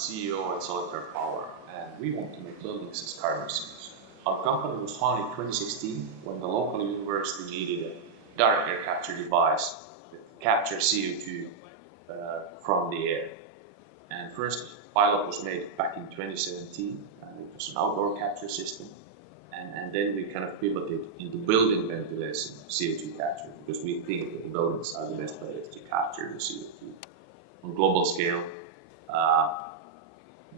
CEO at Solitaire Power, and we want to make buildings as carbon sinks. Our company was founded in 2016 when the local university needed a direct air capture device that captures CO2 from the air. And first pilot was made back in 2017, and it was an outdoor capture system. And then we kind of pivoted into building ventilation CO2 capture because we think that the buildings are the best way to capture the CO2. On global scale,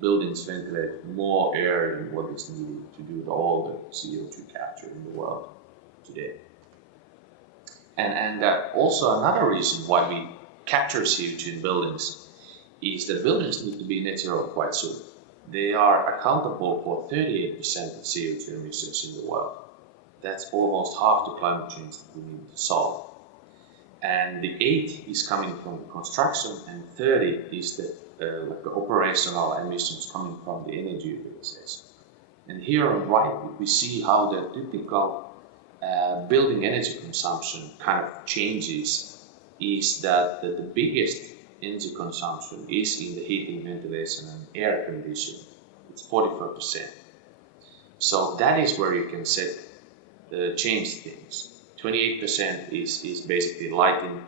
buildings ventilate more air than what is needed to do all the CO2 capture in the world today. And also another reason why we capture CO2 in buildings is that buildings need to be net zero quite soon. They are accountable for 38% of CO2 emissions in the world. That's almost half the climate change that we need to solve. And the 8 is coming from the construction, and 30 is the operational emissions coming from the energy utilization. And here on the right, we see how the typical building energy consumption kind of changes. Is that the biggest energy consumption is in the heating, ventilation, and air conditioning. It's 44%. So that is where you can change things. 28% is basically lighting,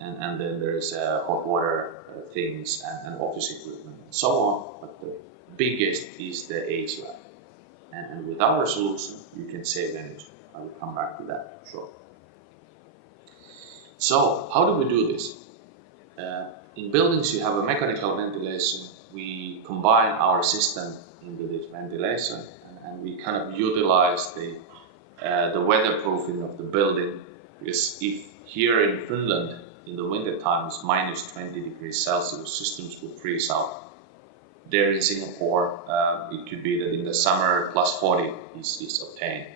and then there's hot water things and office equipment and so on. But the biggest is the HVAC. And with our solution, you can save energy. I will come back to that shortly. So how do we do this? In buildings, you have a mechanical ventilation. We combine our system into this ventilation, and we kind of utilize the weatherproofing of the building. Because if here in Finland, in the winter times, minus 20 degrees Celsius, systems will freeze out. There in Singapore, it could be that in the summer, plus 40 is obtained.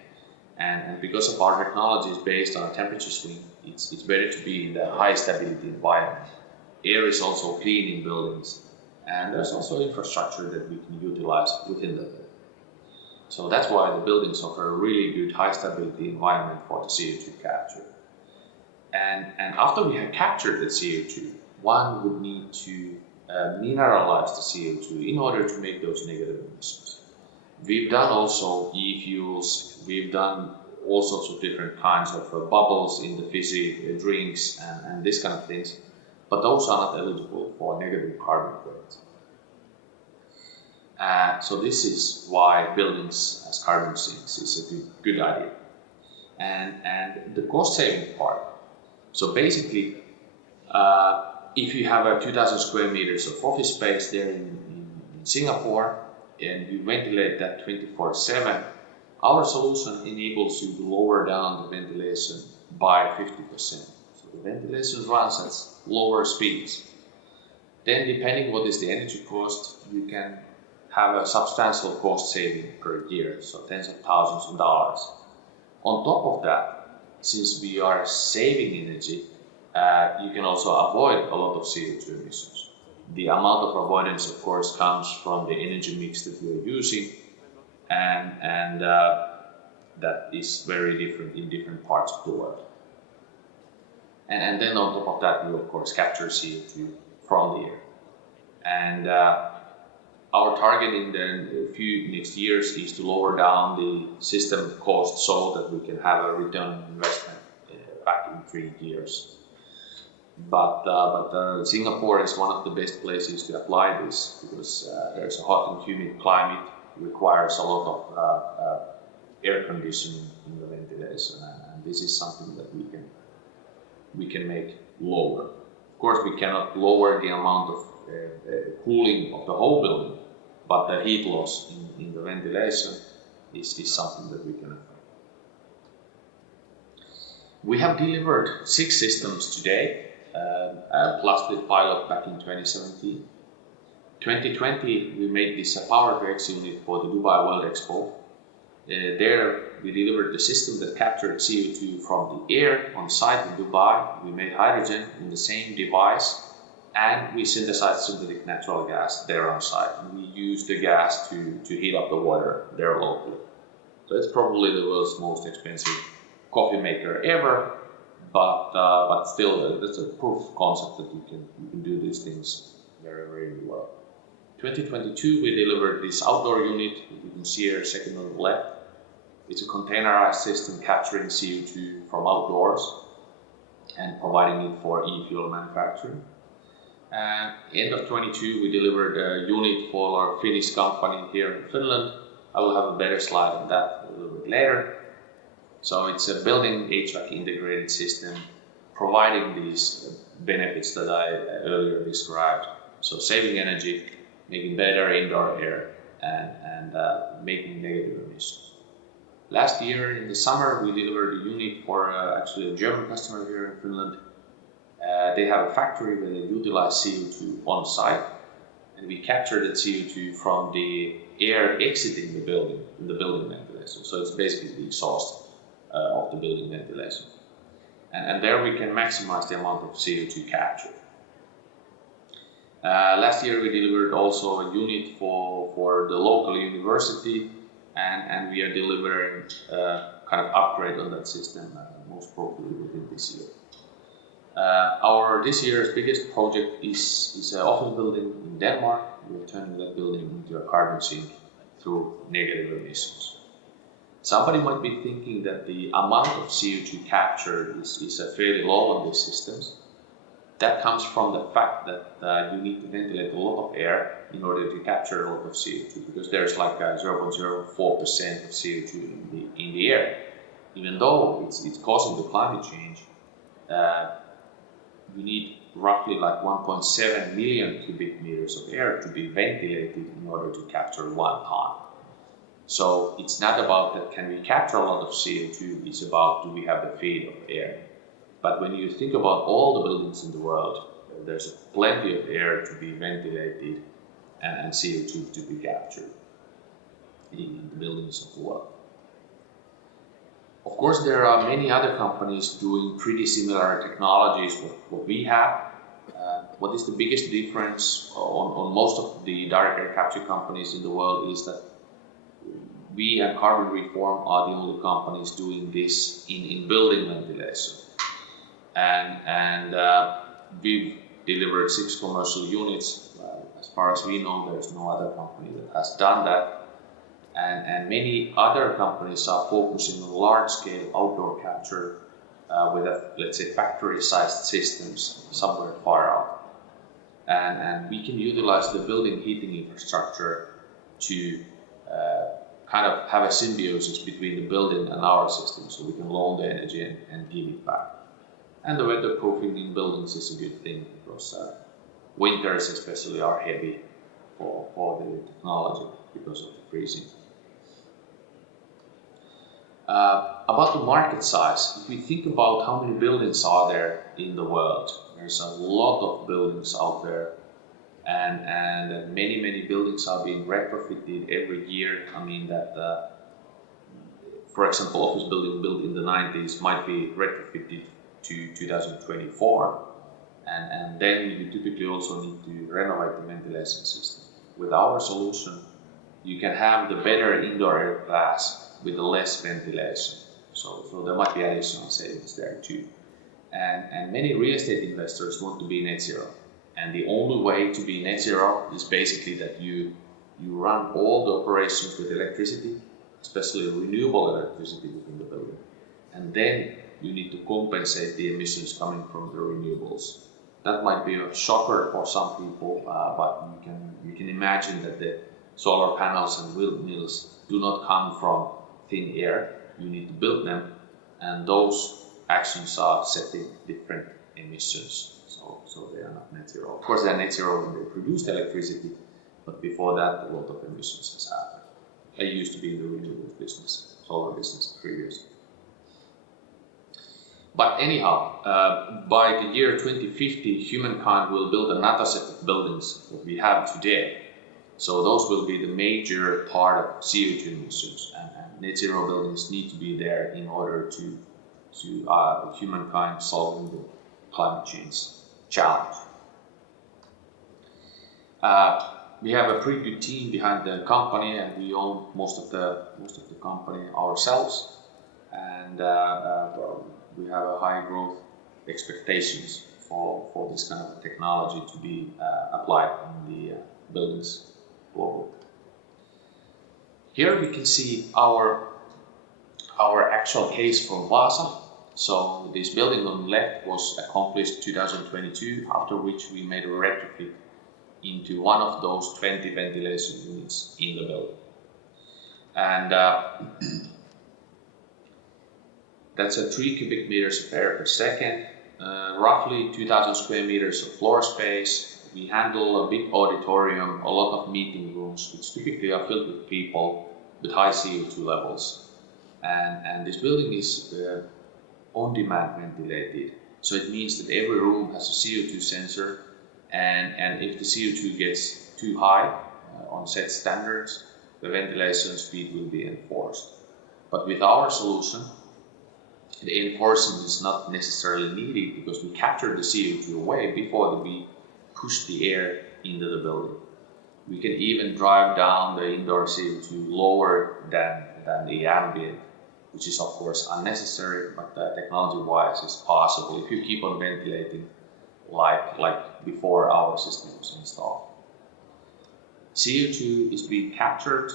And because of our technology is based on a temperature swing, it's better to be in the high stability environment. Air is also clean in buildings, and there's also infrastructure that we can utilize within the building. So that's why the buildings offer a really good high stability environment for the CO2 capture. And after we have captured the CO2, one would need to mineralize the CO2 in order to make those negative emissions. We've done also e-fuels, we've done all sorts of different kinds of bubbles in the fizzy drinks and this kind of things, but those are not eligible for negative carbon credits. So this is why buildings as carbon sinks is a good idea. And the cost saving part. So basically, if you have a 2,000 square meters of office space there in Singapore, and you ventilate that 24/7, our solution enables you to lower down the ventilation by 50%. So the ventilation runs at lower speeds. Then depending what is the energy cost, you can have a substantial cost saving per year, so tens of thousands of dollars. On top of that, since we are saving energy, you can also avoid a lot of CO2 emissions. The amount of avoidance, of course, comes from the energy mix that we are using, and that is very different in different parts of the world. And then on top of that, we of course capture CO2 from the air. And our target in the few next years is to lower down the system cost so that we can have a return on investment back in 3 years. But Singapore is one of the best places to apply this because there's a hot and humid climate, requires a lot of air conditioning in the ventilation, and this is something that we can make lower. Of course, we cannot lower the amount of cooling of the whole building, but the heat loss in the ventilation is something that we can affect. We have delivered 6 systems today. Plus the pilot back in 2017. 2020, we made this Power to X unit for the Dubai World Expo. There, we delivered the system that captured CO2 from the air on site in Dubai. We made hydrogen in the same device, and we synthesized synthetic natural gas there on site. And we used the gas to heat up the water there locally. So it's probably the world's most expensive coffee maker ever. But still, that's a proof of concept that you can do these things very, very well. 2022 we delivered this outdoor unit, you can see here second on the left. It's a containerized system capturing CO2 from outdoors and providing it for e-fuel manufacturing. And end of 22 we delivered a unit for our Finnish company here in Finland. I will have a better slide on that a little bit later. So it's a building HVAC integrated system providing these benefits that I earlier described. So saving energy, making better indoor air, and making negative emissions. Last year in the summer we delivered a unit for actually a German customer here in Finland. They have a factory where they utilize CO2 on site, and we capture that CO2 from the air exiting the building in the building ventilation. So it's basically the exhaust of the building ventilation. And there we can maximize the amount of CO2 captured. Last year we delivered also a unit for the local university, and we are delivering kind of upgrade on that system most probably within this year. Our this year's biggest project is an office building in Denmark. We're turning that building into a carbon sink through negative emissions. Somebody might be thinking that the amount of CO2 captured is fairly low on these systems. That comes from the fact that you need to ventilate a lot of air in order to capture a lot of CO2, because there's like 0.04% of CO2 in the air. Even though it's causing the climate change, you need roughly like 1.7 million cubic meters of air to be ventilated in order to capture 1 ton. So it's not about that can we capture a lot of CO2, it's about do we have the feed of air. But when you think about all the buildings in the world, there's plenty of air to be ventilated and CO2 to be captured in the buildings of the world. Of course, there are many other companies doing pretty similar technologies with what we have. What is the biggest difference on most of the direct air capture companies in the world is that we and Carbon Reform are the only companies doing this in building ventilation. And we've delivered 6 commercial units. As far as we know, there's no other company that has done that. And many other companies are focusing on large-scale outdoor capture with, let's say, factory-sized systems somewhere far out. And we can utilize the building heating infrastructure to kind of have a symbiosis between the building and our system, so we can loan the energy and give it back. And the weatherproofing in buildings is a good thing, because winters especially are heavy for the technology because of the freezing. About the market size, if we think about how many buildings are there in the world, there's a lot of buildings out there, and many buildings are being retrofitted every year. I mean that, for example, office building built in the 90s might be retrofitted to 2024, and then you typically also need to renovate the ventilation system. With our solution, you can have the better indoor air class with the less ventilation. So there might be additional savings there too. And many real estate investors want to be net zero. And the only way to be net zero is basically that you run all the operations with electricity, especially renewable electricity within the building. And then you need to compensate the emissions coming from the renewables. That might be a shocker for some people, but you can imagine that the solar panels and windmills do not come from thin air. You need to build them, and those actions are setting different emissions. So they are not net zero. Of course, they are net zero when they produce electricity, but before that, a lot of emissions has happened. I used to be in the renewables business, solar business previously. But anyhow, by the year 2050, humankind will build another set of buildings that we have today. So those will be the major part of CO2 emissions, and net zero buildings need to be there in order to humankind solving the climate change challenge. We have a pretty good team behind the company, and we own most of the company ourselves, and we have a high growth expectations for this kind of technology to be applied buildings globally. Here we can see our actual case from Vaasa. So this building on the left was accomplished 2022, after which we made a retrofit into one of those 20 ventilation units in the building. And that's a 3 cubic meters of air per second, roughly 2,000 square meters of floor space. We handle a big auditorium, a lot of meeting rooms, which typically are filled with people with high CO2 levels. And this building is on-demand ventilated. So it means that every room has a CO2 sensor, and if the CO2 gets too high on set standards, the ventilation speed will be enforced. But with our solution, the enforcement is not necessarily needed because we capture the CO2 away before we push the air into the building. We can even drive down the indoor CO2 lower than the ambient, which is of course unnecessary, but technology-wise it's possible if you keep on ventilating like before our system was installed. CO2 is being captured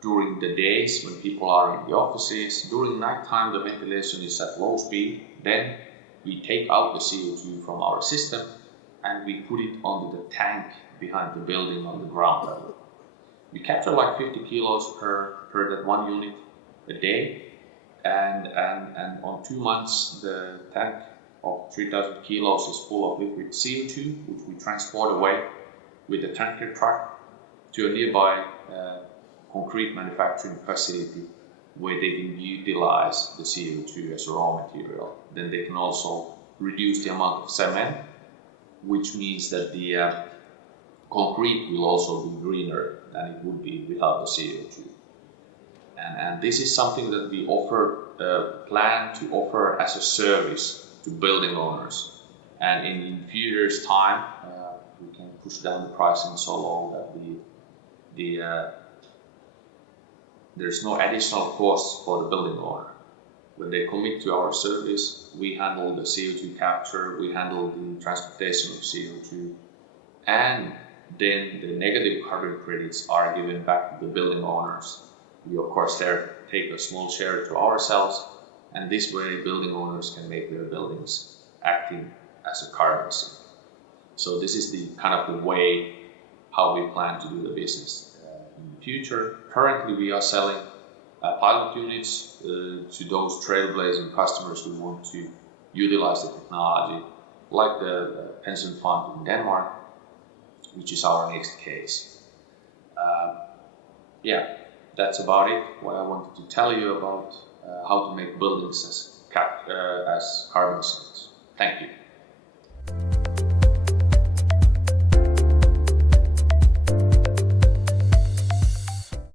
during the days when people are in the offices. During nighttime, the ventilation is at low speed. Then we take out the CO2 from our system and we put it onto the tank behind the building on the ground level. We capture like 50 kilos per that one unit a day. And on 2 months, the tank of 3,000 kilos is full of liquid CO2, which we transport away with a tanker truck to a nearby concrete manufacturing facility where they can utilize the CO2 as a raw material. Then they can also reduce the amount of cement, which means that the concrete will also be greener than it would be without the CO2. And this is something that we plan to offer as a service to building owners. And in a few years' time, we can push down the pricing so low that there's no additional cost for the building owner. When they commit to our service, we handle the CO2 capture, we handle the transportation of CO2, and then the negative carbon credits are given back to the building owners. We of course take a small share to ourselves, and this way building owners can make their buildings acting as a carbon sink. So this is the kind of the way how we plan to do the business in the future. Currently we are selling pilot units to those trailblazing customers who want to utilize the technology, like the pension fund in Denmark, which is our next case. Yeah, that's about it, what I wanted to tell you about how to make buildings as carbon sinks. Thank you.